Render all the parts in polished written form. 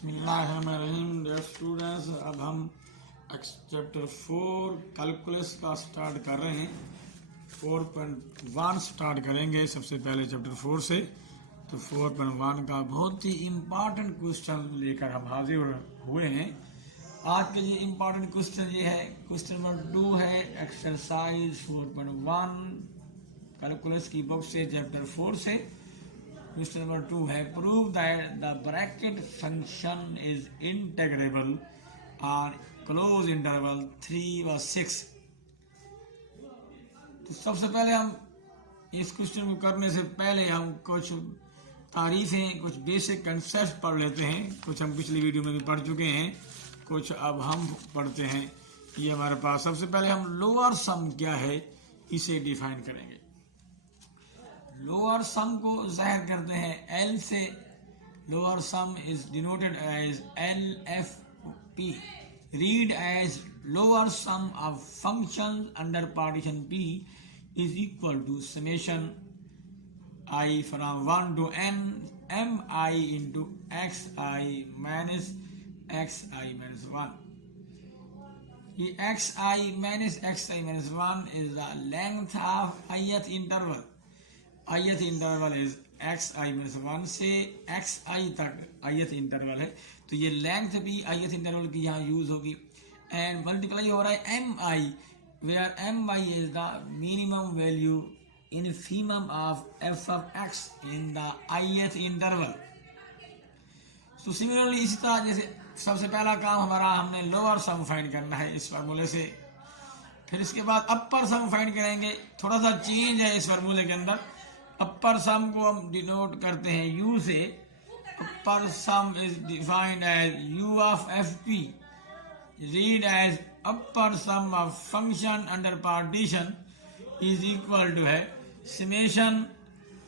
बिस्मिल्लाहिर्रहमानिर्रहीम। Dear students, अब हम चैप्टर 4 कैलकुलस का स्टार्ट कर रहे हैं। 4.1 स्टार्ट करेंगे सबसे पहले चैप्टर 4 से। तो 4.1 का बहुत ही इम्पॉर्टेंट क्वेश्चन लेकर हम हाजिर हुए हैं। आज के ये इम्पॉर्टेंट क्वेश्चन ये है, क्वेश्चन नंबर 2 है एक्सरसाइज 4.1 कैलकुलस की बुक से चैप्टर 4 से। क्वेश्चन नंबर 2 है, prove that the bracket function is integrable on close interval 3 व 6। तो सबसे पहले हम इस क्वेश्चन को करने से पहले हम कुछ तारीफें, कुछ बेसिक कंसेप्ट पढ़ लेते हैं। कुछ हम पिछली वीडियो में भी पढ़ चुके हैं, कुछ अब हम पढ़ते हैं। ये हमारे पास सबसे पहले हम लोअर सम क्या है इसे डिफाइन करेंगे। लोअर सम को जाहिर करते हैं एल से। Lower sum is denoted as LFP। Read as lower sum of function under partition P is equal to summation I from 1 to n mi into xi minus xi minus 1. ये xi minus xi minus 1 is the length of ith interval. ith interval is xi minus 1 से xi तक ith interval है, तो ये length भी ith interval की यहाँ use होगी। एंड मल्टीप्लाई हो रहा है mi, where mi is the minimum value infimum of f of x in the ith interval. तो सिमिलरली इसी तरह जैसे सबसे पहला काम हमारा, हमने लोअर सम फाइंड करना है इस फार्मूले से। फिर इसके बाद अपर सम फाइंड करेंगे। थोड़ा सा चेंज है इस फार्मूले के अंदर। अपर सम को हम डिनोट करते हैं u से। Upper sum is defined as u of fp। Read as upper sum of function under partition is equal to है समेशन।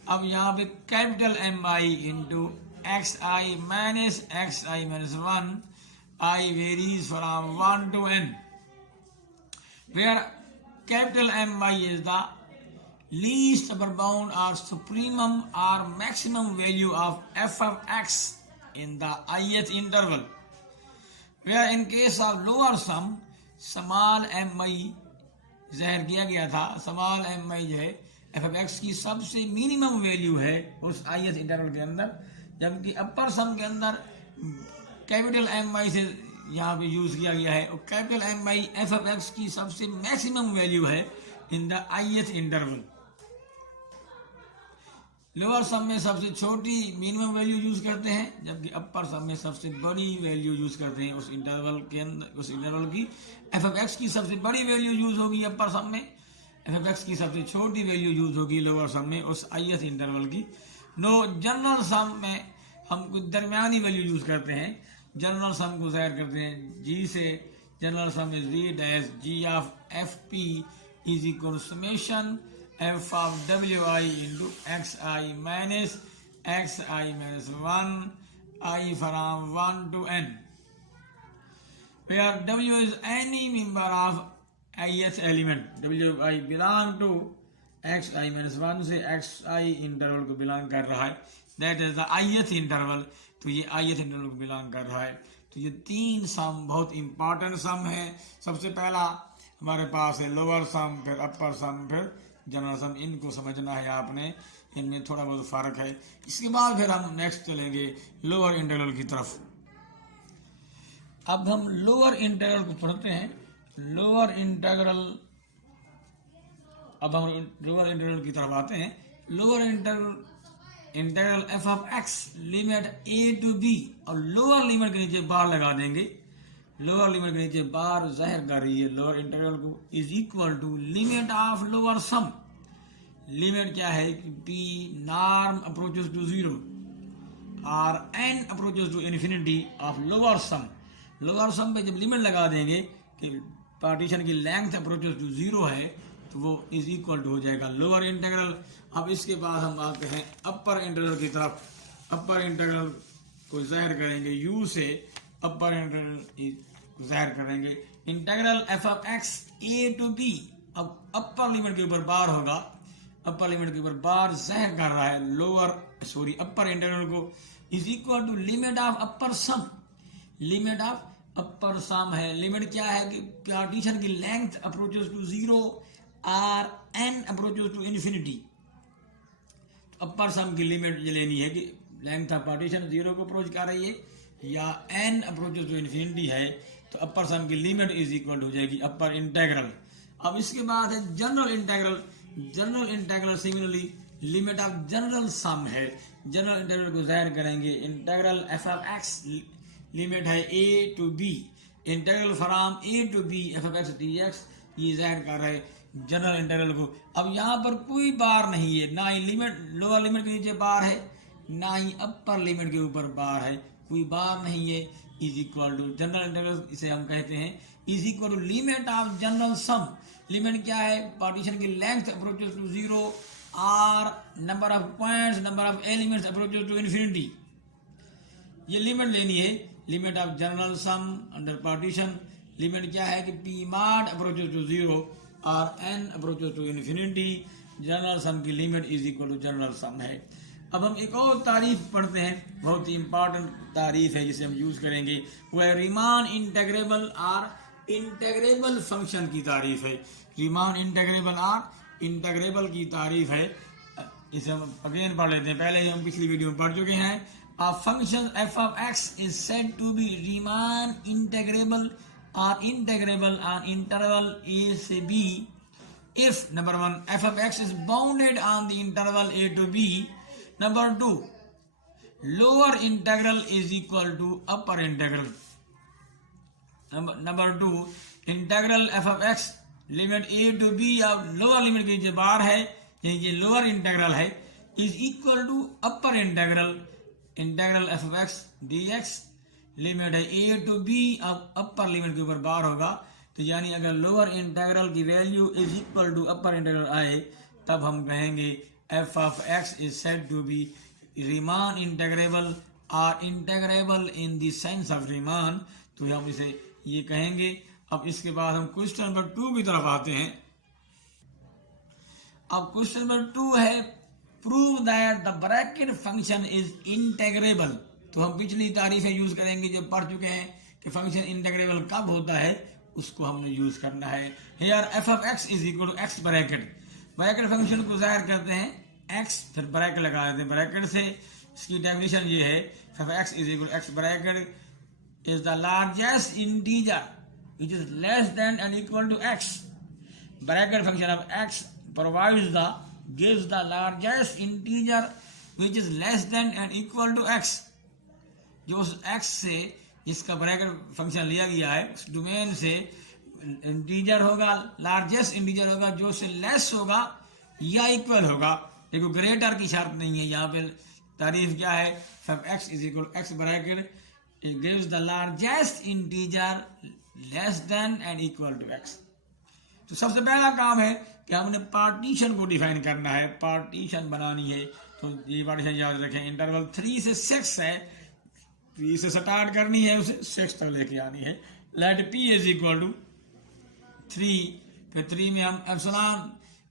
अब यहाँ पे capital mi into xi minus xi minus 1। I varies from 1 to n, where capital Mi is the least upper bound or supremum or maximum value of f of x in the ith interval, where in case of lower sum small mi ज़ाहिर किया गया था। Small mi जो है f of x की सबसे minimum value है उस ith इंटरवल के अंदर, जबकि अपर सम के अंदर कैपिटल mi से यहाँ पे यूज किया गया है और capital mi f of x की सबसे मैक्सिमम वैल्यू है in the ith interval. Lower sum में सबसे छोटी मिनिमम वैल्यू यूज करते हैं, जबकि अपर सम में सबसे बड़ी वैल्यू यूज करते हैं उस इंटरवल के अंदर। उस इंटरवल की f of x की सबसे बड़ी वैल्यू यूज होगी अपर सम में, f of x की सबसे छोटी वैल्यू यूज होगी लोअर सम में उस ith इंटरवल की। नो जनरल सम में हम कुछ दरमियानी वैल्यू यूज करते हैं। जनरल सम को जाहिर करते हैं g से। General sum is read as g of fp is equal summation f of wi into xi minus xi minus 1 I from 1 to n, where w is any member of ith element। wi belong to xi minus 1 से xi interval को belong कर रहा है, that is the ith interval. तो ये ith interval को belong कर रहा है। तो ये तीन सम बहुत इंपॉर्टेंट सम है। सबसे पहला हमारे पास है लोअर सम, फिर अपर सम, फिर जनरल सम। इनको समझना है आपने, इनमें थोड़ा बहुत फर्क है। इसके बाद फिर हम नेक्स्ट चलेंगे लोअर इंटरवल की तरफ। अब हम लोअर इंटरवल को पढ़ते हैं। लोअर इंटरवल, अब हम लोअर इंटरवल की तरफ आते हैं। Lower interval f of x limit a to b, और लोअर लिमिट के नीचे बार लगा देंगे। लोअर लिमिट के नीचे बार जाहिर कर रही है लोअर इंटरवल को, is equal to limit of lower sum. Limit क्या है कि p नॉर्म अप्रोचेस टू 0 और n approaches to infinity of lower sum. Lower sum पे जब लिमिट लगा देंगे कि पार्टीशन की लेंथ अप्रोचेस टू 0 है, तो वो इज इक्वल टू हो जाएगा लोअर इंटीग्रल। अब इसके बाद हम आते हैं अपर इंटीग्रल की तरफ। अपर इंटीग्रल को जाहिर करेंगे u से। अपर इंटीग्रल जाहिर करेंगे integral f of x a to b। अब अपर लिमिट के ऊपर बार होगा, अपर लिमिट के ऊपर बार जाहिर कर रहा है अपर इंटीग्रल को, is equal to limit of upper sum. Limit of upper sum है। लिमिट क्या है कि पार्टीशन की लेंथ अप्रोचेस टू जीरो और N approaches to infinity. Upper sum की लिमिट ये लेनी है कि लेंथ ऑफ पार्टीशन जीरो को अप्रोच कर रही है या एन अप्रोचेस टू इन्फिनिटी है, तो अपर सम की लिमिट इज इक्वल हो जाएगी अपर इंटेग्रल। अब इसके बाद है general integral. General integral similarly limit of general sum है। जनरल इंटेग्रल को ज़ाहिर करेंगे integral F of X, limit है A to B, integral from A to B F of X D X, ये ज़ाहिर कर रहे हैं जनरल इंटेग्रल को। अब यहाँ पर कोई बार नहीं है, ना ही लिमिट लोअर लिमिट के नीचे बार है, ना ही अपर लिमिट के ऊपर बार है, कोई बार नहीं है। Is equal to general integral, इसे हम कहते हैं is equal to limit of general sum. Limit क्या है? पार्टीशन की लेंथ अप्रोचेस टू जीरो और number of points, number of elements approaches to infinity. ये लिमिट लेनी है, limit of general sum under partition. Limit क्या है कि P mod approaches to zero और N approaches to infinity. General sum की limit is equal to general sum है। अब हम एक और तारीफ पढ़ते हैं, बहुत ही इंपॉर्टेंट तारीफ है जिसे हम यूज करेंगे, वो है रीमान इंटेग्रेबल और इंटेग्रेबल फंक्शन की तारीफ है। रीमान इंटेग्रेबल और इंटेग्रेबल की तारीफ है, इसे हम अगेन पढ़ लेते हैं। पहले ही हम पिछली वीडियो में पढ़ चुके हैं। A function f of x is said to be Riemann integrable or integrable on interval a से b if number one f of x is bounded on the interval a to b, number two lower integral is equal to upper integral, number two integral f of x limit a to b अब lower limit की जो bar है ये lower integral है is equal to upper integral integral F of X D X. Limit है A to B, अब upper limit के ऊपर बार होगा, तो यानी अगर लोअर इंटीग्रल की value is equal to upper integral आए तब हम कहेंगे F of X is said to be Riemann integrable और integrable in the sense of Riemann, तो हम इसे ये कहेंगे। अब इसके बाद हम क्वेश्चन नंबर 2 की तरफ आते हैं। अब क्वेश्चन नंबर 2 है prove that the bracket function is integrable. तो हम पिछली तारीफें यूज करेंगे जो पढ़ चुके हैं कि फंक्शन इंटेग्रेबल कब होता है, उसको हमने यूज करना है। Here F of X is equal to X bracket. Bracket function को जाहिर करते हैं एक्स, फिर ब्रैकेट लगा देते हैं ब्रैकेट से। इसकी डेफिनेशन ये है F of X is equal to X bracket is the largest integer which is less than and equal to x. Bracket function of x provides gives the largest integer which is less than and equal to x. जो उस x से जिसका bracket function लिया गया है उस domain से integer होगा, लार्जेस्ट इंटीजर होगा जो से लेस होगा या इक्वल होगा। देखो ग्रेटर की शर्त नहीं है यहाँ पे। तारीफ क्या है? x is equal to x bracket it gives the largest integer less than and equal to X. तो सबसे पहला काम है कि हमने पार्टीशन को डिफाइन करना है, पार्टीशन बनानी है। तो ये पार्टीशन याद रखें, इंटरवल 3 से 6 है, 3 से स्टार्ट करनी है, उसे 6 तक लेके आनी है। Let P is equal to 3, फिर 3 में हम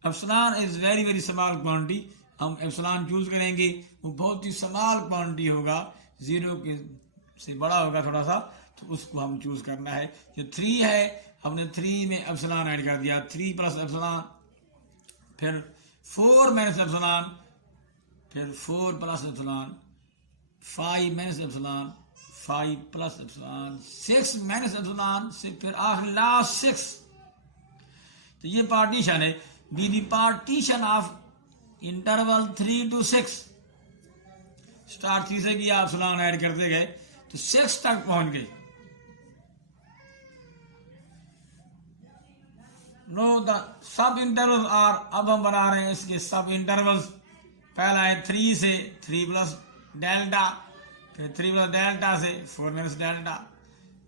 epsilon is very very small quantity, हम एप्सिलॉन चूज करेंगे, वो बहुत ही स्मॉल क्वांटिटी होगा, 0 के से बड़ा होगा थोड़ा सा, तो उसको हम चूज करना है। जो 3 है हमने 3 में एप्सिलॉन ऐड कर दिया, 3 प्लस एप्सिलॉन, फिर 4 माइनस एप्सिलॉन, फिर 4 plus epsilon, 5 minus epsilon, 5 plus epsilon, 6 minus epsilon से फिर आखिर लास्ट 6। तो ये पार्टीशन है, be the partition of interval 3 to 6। Start 3 से किया, एप्सिलॉन ऐड करते गए तो 6 तक पहुंच गए। Now the subinterval are, अब हम बना रहे हैं इसके सब इंटरवल्स। पहला है 3 से 3 प्लस डेल्टा, फिर 3 प्लस डेल्टा से 4 माइनस डेल्टा,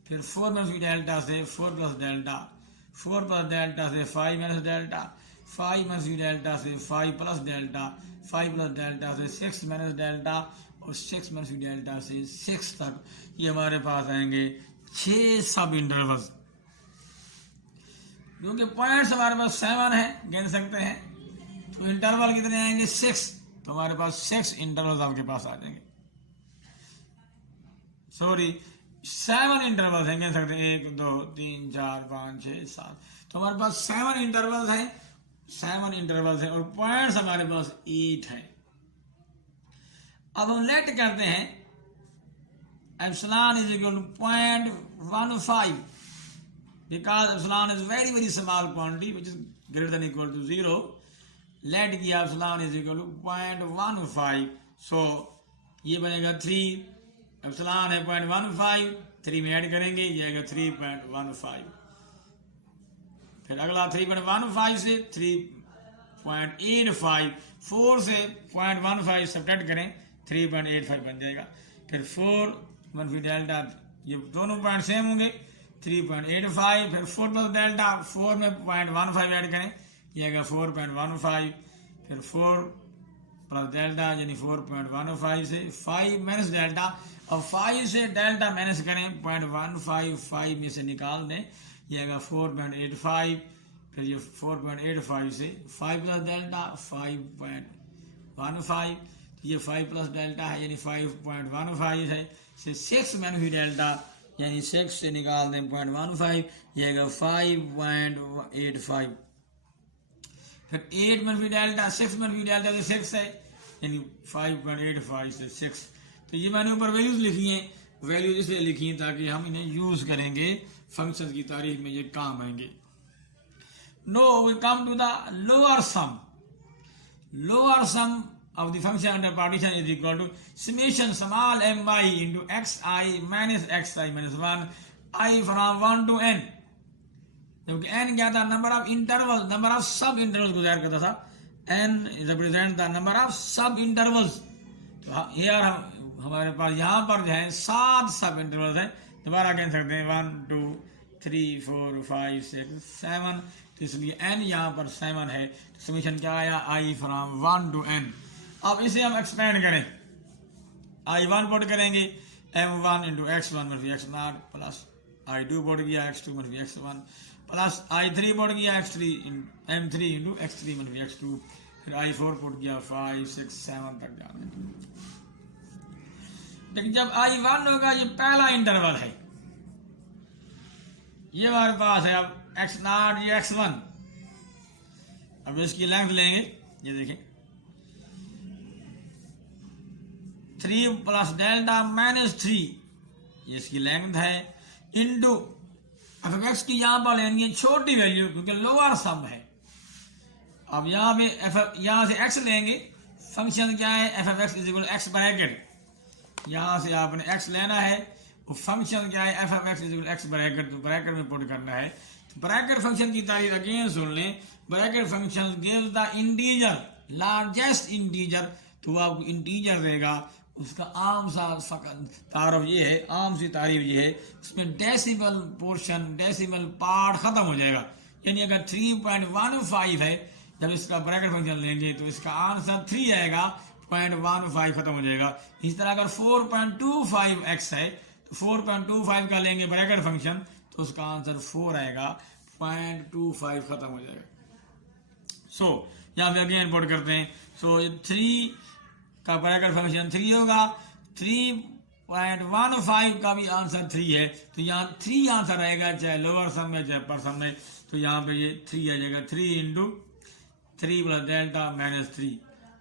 फिर 4 माइनस डेल्टा से 4 प्लस डेल्टा, 4 प्लस डेल्टा से 5 माइनस डेल्टा, 5 माइनस डेल्टा से 5 प्लस डेल्टा, 5 प्लस डेल्टा से 6 माइनस डेल्टा और 6 माइनस डेल्टा से 6 तक। ये हमारे पास आएंगे 6 सब इंटरवल्स। क्योंकि पॉइंट्स हमारे पास 7 है, गिन सकते हैं, तो इंटरवल कितने आएंगे? 6। तो हमारे पास 6 इंटरवल्स आपके पास आ जाएंगे। सॉरी, 7 इंटरवल्स हैं, कह सकते हैं 1 2 3 4 5 6 7। तो हमारे पास 7 इंटरवल्स हैं, 7 इंटरवल्स हैं, और पॉइंट्स हमारे पास 8 है। अब हम लेट करते हैं epsilon is equal to 0.15 because epsilon is very small quantity which is greater than equal to 0. Let किया epsilon is equal to 0.15, so ये बनेगा 3, एप्सिलॉन है 0.15, 3 में ऐड करेंगे ये आएगा 3.15। फिर अगला 3.15 से 3.85, 4 से 0.15 सब्ट्रैक्ट करें 3.85 बन जाएगा। फिर 4 मनफी डेल्टा, ये दोनों पॉइंट सेम होंगे 3.85, फिर 4 प्लस डेल्टा, 4 में 0.15 ऐड करें ये आएगा 4.15, फिर 4 प्लस डेल्टा यानी 4.15 से 5 माइनस डेल्टा, अब 5 से डेल्टा माइनस करें 0.15 5 में से निकाल दें ये आएगा 4.85, फिर ये 4.85 से 5 प्लस डेल्टा 5.15, ये 5 प्लस डेल्टा है यानी 5.15 है, से 6 माइनस डेल्टा यानी 6 से निकाल दें 0.15 ये आएगा 5.85, फिर 8 मनफी डेल्टा 6 मनफी डेल्टा तो 6 है यानी 5.85 से 6। तो ये मैंने ऊपर वैल्यूज लिखी हैं, वैल्यूज इसलिए लिखी हैं ताकि हम इन्हें यूज करेंगे फंक्शन की तारीफ में, ये काम आएंगे। Now we come to the lower sum. Lower sum of the function under partition is equal to summation small mi into xi minus xi minus 1 I from 1 to n, जबकि n क्या था, number of interval, number of सब interval को ज़ाहिर करता था, n represent the number of सब intervals. तो यार हमारे पास यहाँ पर जो है 7 सब इंटरवल्स हैं, दोबारा कह सकते हैं 1 2 3 4 5 6 7, तो इसलिए n यहाँ पर 7 है। तो समीशन क्या आया, I from 1 to n। अब इसे हम एक्सपेंड करें, I1 पुट करेंगे m1 इंटू x1 मनफी x0 प्लस I2 पुट किया x2 मनफी x1 प्लस I3 पुट किया x3 m3 इंटू x3 मनफी x2, फिर I4 पुट किया 5 6 7 तक जाना। लेकिन जब I1 होगा ये पहला इंटरवल है, ये हमारे पास है, अब x0 ये x1, अब इसकी लेंथ लेंगे, ये देखें 3 प्लस डेल्टा माइनस 3 ये इसकी लेंथ है, इंटू एफ एक्स की यहाँ पर लेंगे छोटी वैल्यू क्योंकि लोअर सम है। अब यहाँ पे यहाँ से x लेंगे, फंक्शन क्या है F x is equal x bracket, यहाँ से आपने x लेना है, वो फंक्शन क्या है F x is equal x bracket, तो ब्रैकेट में पुट करना है। तो ब्रैकेट फंक्शन की तारीफ अगेन सुन लें, bracket function gives the integer largest integer, तो आपको इंटीजर देगा, उसका आम सा तारफ ये है, आम सी तारीफ ये है, उसमें डेसिमल पोर्शन डेसिमल पार्ट खत्म हो जाएगा, यानी अगर 3.15 है जब इसका ब्रैकेट फंक्शन लेंगे तो इसका आंसर 3 आएगा, 0.15 खत्म हो जाएगा। इस तरह अगर 4.25x है तो 4.25 का लेंगे ब्रैकेट फंक्शन तो उसका आंसर 4 आएगा, 0.25 खत्म हो जाएगा। सो यहाँ पे अगेन पुट करते हैं, सो 3 का ब्रैकेट फंक्शन 3 होगा, 3.15 का भी आंसर 3 है, तो यहाँ 3 आंसर आएगा चाहे लोअर सम में चाहे अपर सम में, तो यहाँ पे ये 3 आ जाएगा, 3 into 3 plus delta minus 3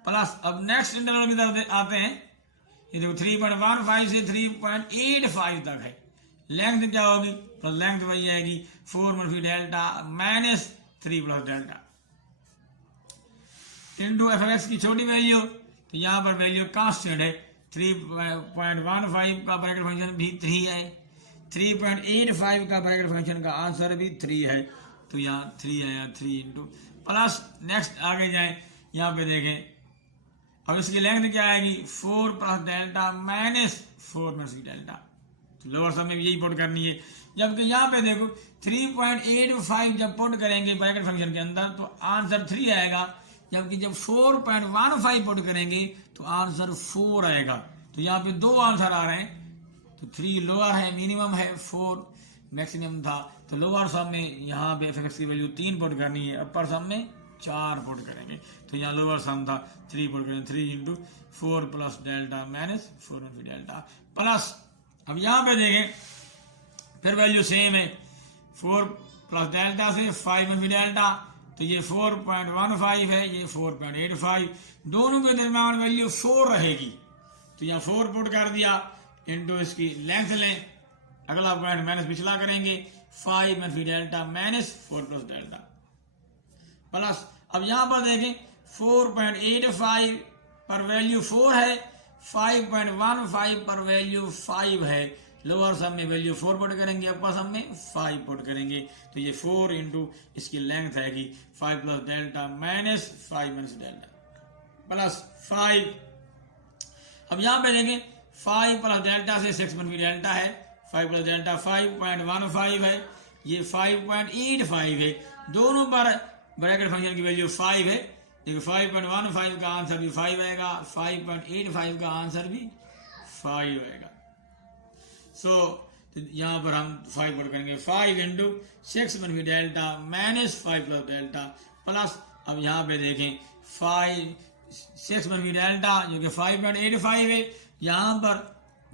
plus. अब नेक्स्ट इंटरवल की तरफ आते हैं, ये देखो 3.15 से 3.85 तक है, लेंथ क्या होगी, प्लस लेंथ वही आएगी 4 मनफी delta minus 3 plus delta into F x की छोटी वैल्यू, तो यहाँ पर वैल्यू कांस्टेंट है, 3.15 का ब्रैकेट फंक्शन भी 3 है, 3.85 का ब्रैकेट फंक्शन का आंसर भी 3 है, तो यहाँ 3 आया, 3 इंटू प्लस। नेक्स्ट आगे जाएं, यहाँ पे देखें, अब इसकी लेंथ क्या आएगी 4 plus delta minus 4 minus delta, तो लोअर सम में भी यही पुट करनी है। जबकि यहाँ पे देखो 3.85 जब पुट करेंगे ब्रैकेट फंक्शन के अंदर तो आंसर 3 आएगा, जबकि जब 4.15 पुट करेंगे तो आंसर 4 आएगा। तो यहाँ पे 2 आंसर आ रहे हैं, तो 3 लोअर है, मिनिमम है, 4 मैक्सिमम था, तो लोअर सम में यहाँ पे एफ की वैल्यू 3 पुट करनी है, अपर सम में 4 पुट करेंगे, तो यहाँ लोअर सम था 3 पुट करेंगे, 3 into 4 plus delta minus 4 delta plus. अब यहाँ पे देखें फिर वैल्यू सेम है 4 प्लस डेल्टा से 5 मनफी डेल्टा, तो ये 4.15 है, ये 4.85, दोनों के दरम्यान वैल्यू 4 रहेगी। तो यहाँ 4 पुट कर दिया इंटू इसकी लेंथ लें, अगला पॉइंट माइनस पिछला करेंगे 5 मनफी delta minus 4 plus delta plus, अब यहाँ पर देखें 4.85 पर वैल्यू 4 है, 5.15 पर वैल्यू 5 है। लोअर सम में वैल्यू 4 पुट करेंगे, अपर सम में 5 पुट करेंगे, तो ये 4 इंटू इसकी लेंथ है कि 5 plus delta minus 5 minus delta plus 5। अब यहाँ पे देखें 5 प्लस डेल्टा से 6 मनफी डेल्टा है, 5 प्लस डेल्टा 5.15 है, ये 5.85 है, दोनों पर ब्रैकेट फंक्शन की वैल्यू 5 है। देखो 5.15 का आंसर भी 5 आएगा, 5.85 का आंसर भी 5 आएगा। सो यहाँ पर हम 5 पुट करेंगे, 5 इंटू 6 मनफी delta minus 5 plus delta plus, अब यहाँ पे देखें 6 मनफी डेल्टा जो कि 5.85 है, यहाँ पर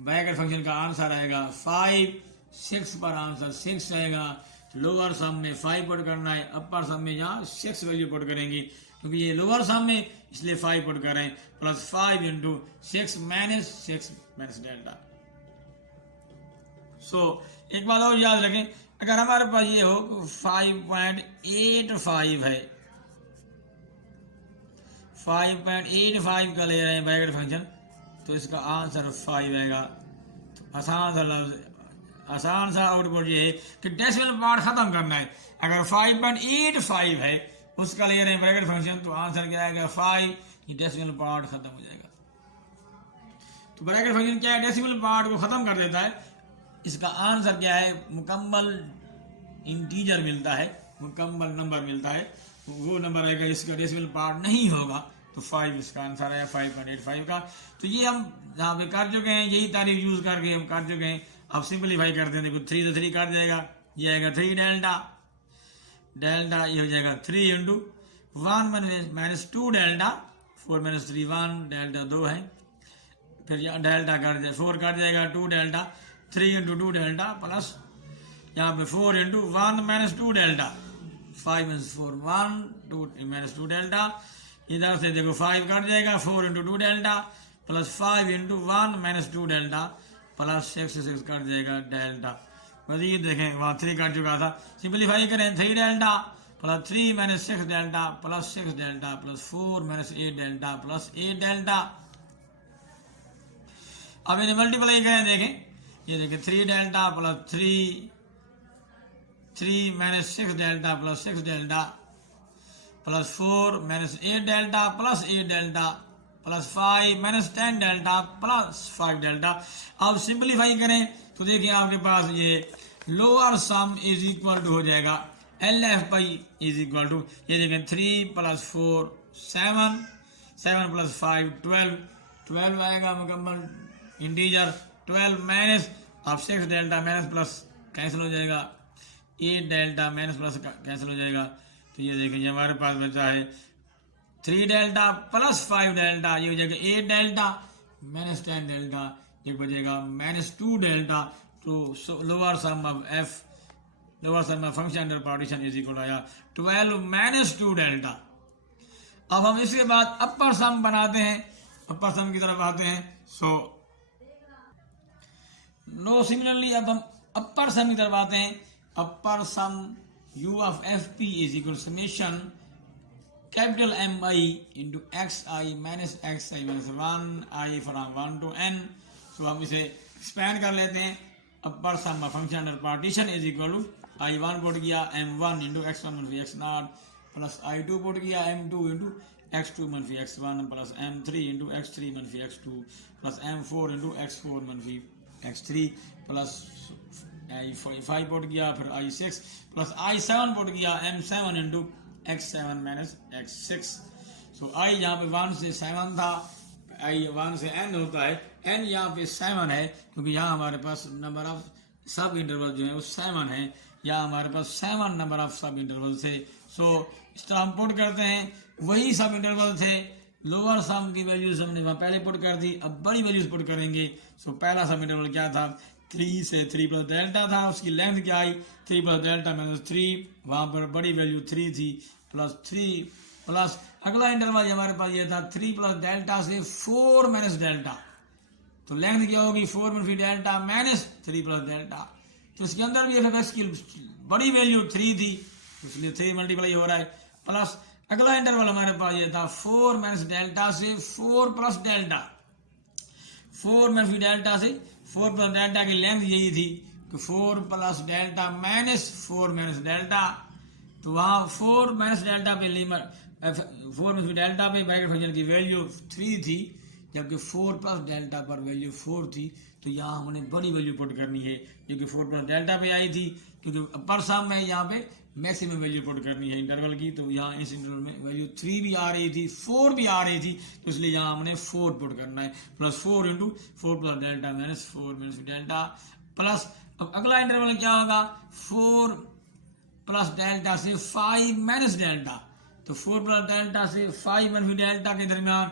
ब्रैकेट फंक्शन का आंसर आएगा 5, 6 पर आंसर 6 आएगा। तो लोअर सम में 5 पुट करना है, अपर सम में यहाँ 6 वैल्यू पुट करेंगे, क्योंकि ये लोअर सम में इसलिए 5 पुट करें, प्लस 5 इंटू 6 माइनस डेल्टा। सो एक बात और याद रखें, अगर हमारे पास ये हो 5.85 है, 5.85 का ले रहे हैं ब्रैकेट फंक्शन, तो इसका आंसर 5 आएगा। तो आसान सा आउटपुट ये है कि डेसिमल पार्ट खत्म करना है। अगर 5.85 है उसका ले रहे हैं ब्रैकेट फंक्शन, तो आंसर क्या आएगा 5, ये डेसिमल पार्ट खत्म हो जाएगा। तो ब्रैकेट फंक्शन क्या है, डेसिमल पार्ट को खत्म कर देता है। इसका आंसर क्या है, मुकम्मल इंटीजर मिलता है, मुकम्मल नंबर मिलता है, वो नंबर आएगा इसका डेसिमल पार्ट नहीं होगा, तो 5 इसका आंसर है 5.85 का। तो ये हम यहाँ पे कर चुके हैं, यही तारीख यूज करके हम कर चुके हैं। अब सिंपलीफाई करते हैं, देखो 3 से 3 काट जाएगा, ये आएगा 3 डेल्टा, डेल्टा ये हो जाएगा 3 into 1 minus 2 delta, 4 minus 3 1 delta 2 है, फिर यहाँ डेल्टा काट जाए 4 काट जाएगा 2 डेल्टा, 3 इंटू 2 डेल्टा प्लस यहाँ पे 4 into 1 minus 2 delta, 5 minus 4 1 2 minus 2 delta, इधर से देखो 5 काट जाएगा 4 into 2 delta plus 5 into 1 minus 2 delta plus 6 से 6 काट जाएगा डेल्टा। बस ये देखें वहाँ 3 काट चुका था, सिंपलीफाई करें 3 delta plus 3 minus 6 delta plus 6 delta plus 4 minus 8 delta plus 8 delta. अब इन्हें मल्टीप्लाई करें, देखें ये देखें 3 delta plus 3 minus 6 delta plus 6 delta plus 4 minus 8 delta plus 8 delta plus 5 minus 10 delta plus 5 delta. अब सिंपलीफाई करें तो देखिए आपके पास ये lower sum is equal to हो जाएगा LF इज इक्वल टू, ये देखें 3 प्लस 4 7, 7 प्लस 5 12 आएगा मुकम्मल इंटीजर, 12 माइनस अब 6 डेल्टा माइनस प्लस कैंसिल हो जाएगा, 8 डेल्टा माइनस प्लस कैंसिल हो जाएगा। तो ये देखिए हमारे पास बचा है 3 डेल्टा प्लस 5 डेल्टा, ये हो जाएगा 8 डेल्टा माइनस 10 डेल्टा, ये बचेगा माइनस 2 डेल्टा। तो lower sum of F, lower sum of function under partition is equal आया 12 माइनस 2 डेल्टा। अब हम इसके बाद अपर सम बनाते हैं, अपर सम की तरफ आते हैं। सिमिलरली अब हम अपर सम की तरफ आते हैं। Upper some U of FP is equal to summation capital MI into XI minus XI minus 1I from 1 to N। तो हम इसे एक्सपेंड कर लेते हैं। Upper sum of function under partition is equal to I1 put किया M1 into X1 मनफी X0 plus I2 put किया M2 into X2 मनफी X1 plus M3 into X3 मनफी X2 plus M4 into X4 मनफी X3 plus I5 put किया, फिर I6 plus I7 put किया M7 into X7 minus X6। So I यहाँ पे 1 से 7 था, I 1 से N होता है, N यहाँ पे 7 है क्योंकि यहाँ हमारे पास नंबर ऑफ सब इंटरवल जो है वो 7 है, यहाँ हमारे पास 7 नंबर ऑफ सब इंटरवल थे। सो इस तरह हम पुट करते हैं, वही सब इंटरवल थे, लोअर सम की वैल्यूज हमने वहाँ पहले पुट कर दी, अब बड़ी वैल्यूज पुट करेंगे। सो पहला सब इंटरवल क्या था, 3 से 3 प्लस डेल्टा था, उसकी लेंथ क्या आई 3 प्लस डेल्टा माइनस 3, वहाँ पर बड़ी वैल्यू 3 थी, प्लस 3 प्लस अगला इंटरवल हमारे पास ये था 3 प्लस डेल्टा से 4 माइनस डेल्टा, तो लेंथ क्या होगी 4 में फिर डेल्टा माइनस 3 प्लस डेल्टा, तो इसके अंदर भी एफ की बड़ी वैल्यू 3 थी, इसलिए 3 मल्टीप्लाई हो रहा है, प्लस अगला इंटरवल हमारे पास ये था 4 माइनस डेल्टा से 4 प्लस डेल्टा, 4 में फिर डेल्टा से 4 प्लस डेल्टा की लेंथ यही थी कि 4 plus delta minus 4 minus delta, तो वहाँ 4 माइनस डेल्टा पे लिमिट 4 में फिर डेल्टा पे ब्रैकेट फंक्शन की वैल्यू 3 थी, जबकि 4 प्लस डेल्टा पर वैल्यू 4 थी, तो यहाँ हमने बड़ी वैल्यू पुट करनी है जो कि 4 प्लस डेल्टा पे आई थी, क्योंकि अपर सम में यहाँ पे मैक्सिमम वैल्यू पुट करनी है इंटरवल की, तो यहाँ इस इंटरवल में वैल्यू 3 भी आ रही थी 4 भी आ रही थी, तो इसलिए यहाँ हमने 4 पुट करना है, plus 4 into 4 plus delta minus 4 minus delta, plus अब अगला इंटरवल क्या होगा 4 प्लस डेल्टा से 5 माइनस डेल्टा, तो 4 प्लस डेल्टा से 5 माइनस डेल्टा के दरमियान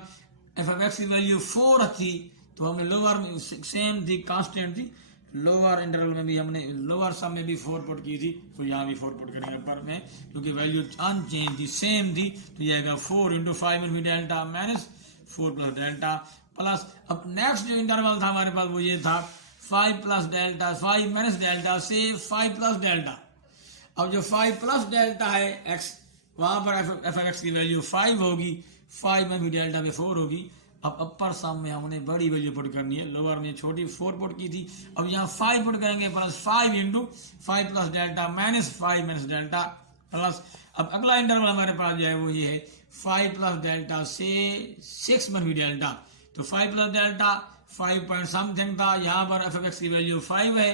एफ ऑफ एक्स की वैल्यू 4 थी, तो हमने लोअर में सेम थी कांस्टेंट थी, लोअर इंटरवल में भी हमने लोअर सम में भी 4 पुट की थी, तो यहाँ भी 4 पुट करेंगे अपर में, क्योंकि वैल्यू अनचेंज थी सेम थी, तो ये आएगा 4 इंटू 5 में delta minus 4 plus delta, plus अब नेक्स्ट जो इंटरवल था हमारे पास वो ये था 5 प्लस डेल्टा 5 माइनस डेल्टा से 5 प्लस डेल्टा, अब जो 5 प्लस डेल्टा है एक्स, वहाँ पर एफ एक्स की वैल्यू 5 होगी, 5 में भी डेल्टा में 4 होगी, अब अपर सम में हमने बड़ी वैल्यू पुट करनी है, लोअर में छोटी 4 पुट की थी, अब यहाँ 5 पुट करेंगे, plus 5 into 5 plus delta minus 5 minus delta, plus अब अगला इंटरवल हमारे पास जो है वो ये है 5 प्लस डेल्टा से 6 में भी डेल्टा, तो 5 प्लस डेल्टा 5 पॉइंट समथिंग था, यहाँ पर एफ एक्स की वैल्यू 5 है,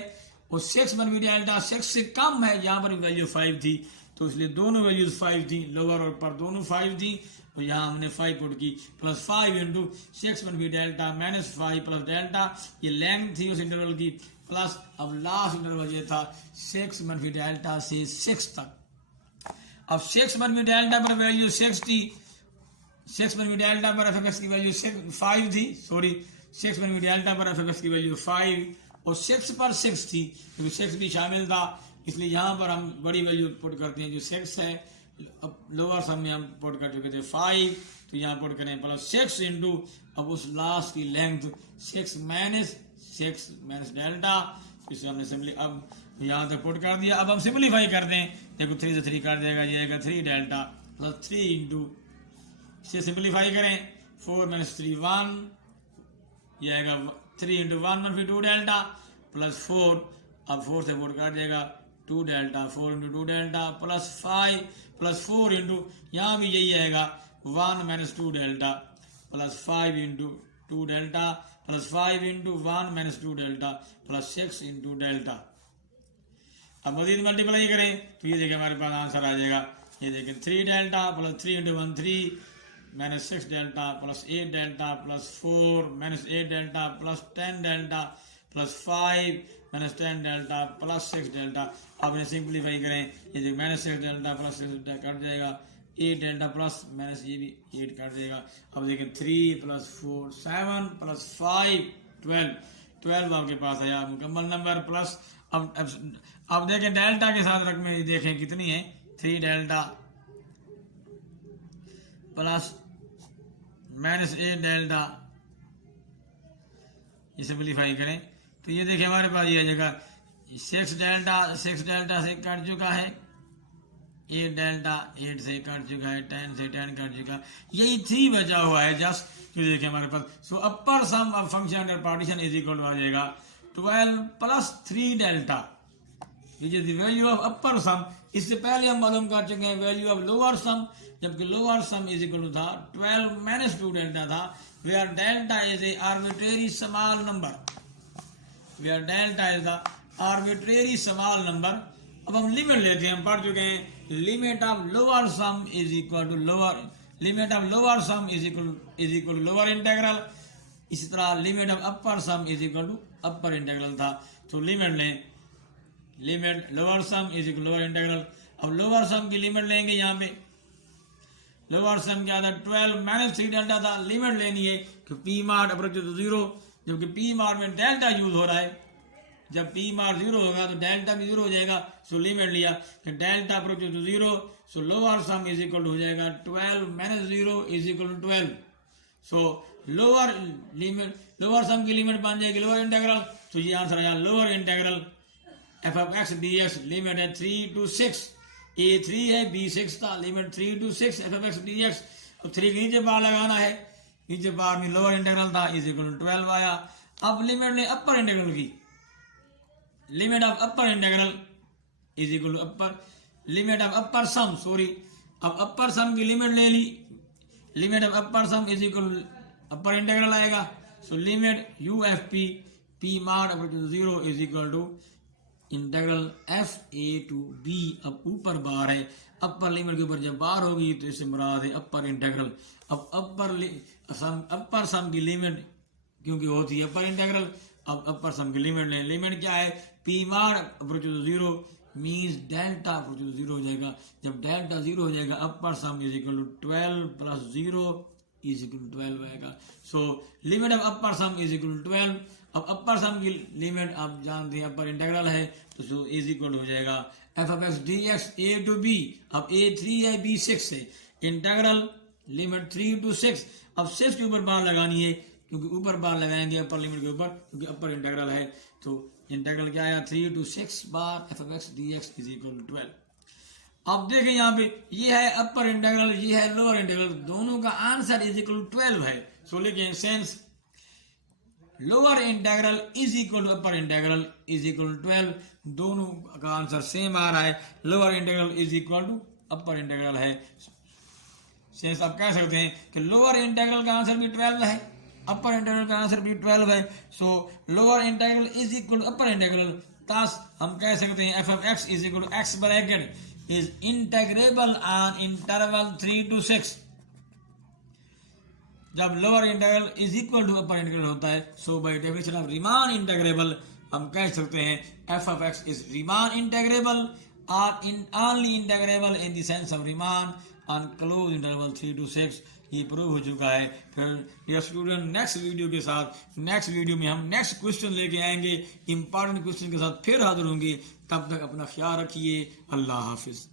और 6 में भी डेल्टा 6 से कम है, यहाँ पर वैल्यू 5 थी, तो इसलिए दोनों वैल्यूज 5 थी, लोअर और अपर दोनों 5 थी, और यहाँ हमने 5 पुट की, प्लस 5 इंटू 6 में भी डेल्टा माइनस 5 प्लस डेल्टा, ये लेंथ थी उस इंटरवल की, प्लस अब लास्ट इंटरवल ये था 6 में भी डेल्टा से 6 तक, अब 6 में भी डेल्टा पर वैल्यू 6 थी, 6 में भी डेल्टा पर एफ एक्स की वैल्यू 5 थी, सॉरी 6 में भी डेल्टा पर एफ एक्स की वैल्यू 5 और 6 पर 6 थी, क्योंकि 6 भी शामिल था, इसलिए यहाँ पर हम बड़ी वैल्यू पुट करते हैं जो 6 है, अब लोअर सम में हम पुट कर चुके थे 5, तो यहाँ पुट करें प्लस 6 इंटू अब उस लास्ट की लेंथ 6 माइनस डेल्टा, इसे हमने सिंपली अब यहाँ तक पुट कर दिया, अब हम सिंपलीफाई कर दें, देखो 3 से 3 कर देगा, ये आएगा 3 डेल्टा प्लस 3 इंटू, इसे सिंपलीफाई करें 4 माइनस 3 1, ये आएगा 3 इंटू 1 फिर 2 डेल्टा प्लस 4, अब 4 से पुट कर देगा 2 delta 4 into 2 delta plus 5 plus 4 into, यहाँ भी यही आएगा 1 minus 2 delta plus 5 into 2 delta plus 5 into 1 minus 2 delta plus 6 into delta, अब मजीद मल्टीप्लाई करें तो ये देखिए हमारे पास आंसर आ जाएगा, ये देखिए 3 delta plus 3 into 1 3 minus 6 delta plus 8 delta plus 4 minus 8 delta plus 10 delta plus 5 minus 10 delta plus 6 delta, अब इन्हें सिंप्लीफाई करें, ये जो minus 6 delta plus 6 delta cut जाएगा, 8 डेल्टा प्लस माइनस ये भी 8 कट जाएगा, अब देखिए 3 प्लस 4 7 प्लस 5 12 आपके पास आया मुकम्मल नंबर, प्लस अब देखें डेल्टा के साथ रकमें देखें कितनी है, 3 डेल्टा प्लस माइनस 8 डेल्टा, ये सिंप्लीफाई करें तो ये देखिए हमारे पास ये जगह 6 डेल्टा से कट चुका है, 8 डेल्टा 8 से कट चुका है, 10 से 10 कट चुका है, यही 3 बचा हुआ है जस्ट, तो देखिए हमारे पास, so upper sum of function under partition is equal to आ जाएगा 12 प्लस 3 डेल्टा, ये the value of upper sum, इससे पहले हम मालूम कर चुके हैं वैल्यू ऑफ लोअर सम, जबकि lower sum is equal to था 12 माइनस 2 डेल्टा था, where delta is a arbitrary small number, where delta is the arbitrary small number. अब हम लिमिट लेते हैं, हम पढ़ चुके हैं limit of lower sum is equal to lower, limit of lower sum is equal to lower integral, इसी तरह limit of upper sum is equal to upper integral था, तो लिमिट लें, limit lower sum is equal lower integral, अब lower sum की limit लेंगे, यहाँ पे लोअर सम क्या था 12 माइनस 3 डेल्टा था, लिमिट लेनी है कि पी मार्ट अप्रोच टू 0, जबकि पी मार्ट में डेल्टा यूज हो रहा है, जब p मार 0 होगा तो डेल्टा भी 0 हो जाएगा, सो लिमिट लिया, delta approaches to 0, so lower sum is equal to हो जाएगा 12 minus 0 is equal to 12। So lower sum की लिमिट बन जाएगी लोअर इंटीग्रल, तो ये आंसर आया lower integral F of X D X, limit है 3 to 6, a 3 है b 6 था, limit 3 to 6 F of X D x. तो 3 के नीचे बार लगाना है, नीचे बार में लोअर इंटीग्रल था इज इक्वल टू 12 आया। अब लिमिट ने अपर इंटीग्रल की, limit of upper integral is equal to upper limit of upper sum, sorry अब अपर सम की लिमिट ले ली, limit of upper sum is equal upper integral आएगा, so limit U F P P mod approach 0 is equal to integral F A to B. अब ऊपर बार है, upper limit के ऊपर जब बार होगी तो इससे मुराद है अपर इंटीग्रल। अब अपर सम की लिमिट क्योंकि होती है अपर इंटीग्रल, अब अपर सम की लिमिट लें, लिमिट क्या है P mod approach 0 means delta approach 0 हो जाएगा, जब डेल्टा 0 हो जाएगा upper sum is equal to 12 plus 0 is equal to 12 आएगा। So limit of upper sum is equal to 12। अब अपर सम की लिमिट आप जानते हैं अपर इंटीग्रल है, तो सो इज इक्वल हो जाएगा F of X D X A to B. अब ए 3 है बी 6 है, इंटीग्रल लिमिट 3 to 6। अब 6 के ऊपर बार लगानी है क्योंकि ऊपर बार लगाएंगे अपर लिमिट के ऊपर क्योंकि अपर इंटीग्रल है, तो इंटीग्रल क्या आया 3 to 6 bar F of X D X is equal to 12। अब देखें यहाँ पे ये है अपर इंटीग्रल, ये है लोअर इंटीग्रल, दोनों का आंसर इज इक्वल टू 12 है। सो लिखिए since lower integral is equal to upper integral is equal to 12, दोनों का आंसर सेम आ रहा है, lower integral is equal to upper integral है। सेंस आप कह सकते हैं कि लोअर इंटीग्रल का आंसर भी 12 है, अपर इंटीग्रल का आंसर भी 12 है, so lower integral is equal to upper integral. Thus हम कह सकते हैं F of X is equal to X bracket is integrable on interval 3 to 6। जब lower integral is equal to upper integral होता है, so by definition of Riemann integrable हम कह सकते हैं F of X is Riemann integrable और in only integrable in the sense of Riemann on close interval 3 to 6। ये prove हो चुका है। फिर डियर स्टूडेंट नेक्स्ट वीडियो के साथ, नेक्स्ट वीडियो में हम नेक्स्ट क्वेश्चन लेके आएंगे, इंपॉर्टेंट क्वेश्चन के साथ फिर हाजिर होंगे। तब तक अपना ख्याल रखिए, अल्लाह हाफिज।